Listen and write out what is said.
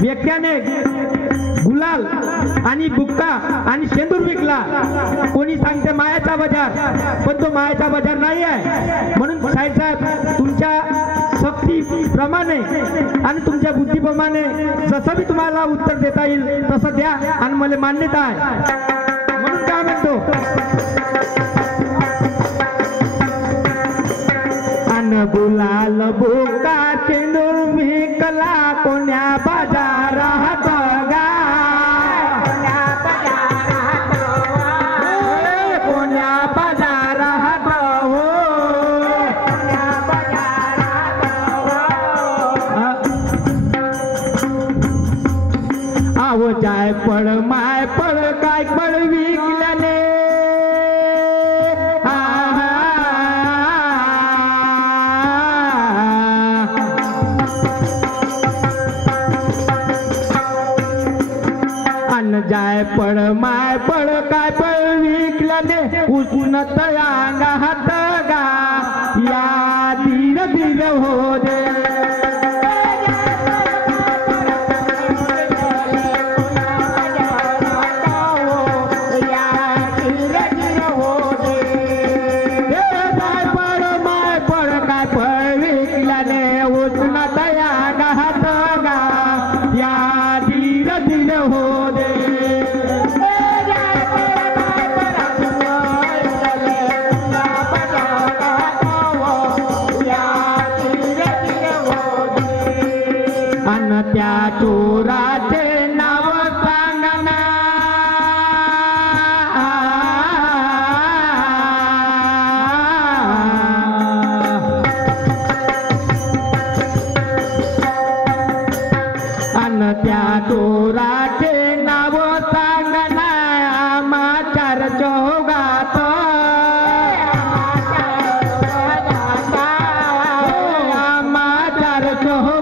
व्यक्त्याने गुलाल आणि बुक्का आणि शेंदूर विकला. कोणी सांगते मायाचा बाजार, पण तो मायाचा बाजार नाही आहे. म्हणून साहेब तुमच्या शक्तीप्रमाणे आणि तुमच्या बुद्धीप्रमाणे जसं मी तुम्हाला उत्तर देता येईल तसं द्या आणि मला मान्यता आहे. म्हणून काय म्हणतो अन गुलाल बुक्का शेंदूर विकला कोण्या बाजारात गा, कोण्या बाजारात हो, आव जाय पड माय पड काय पड विकल्याने जाय पड माय पड काय पड विकल्याने उसून तळांगा हात गा या धीर धीर हो दे. त्या चोराचे नाव सांगना अन त्या चोराचे नाव सांगना आमाचार चौघात आमाचार चौघात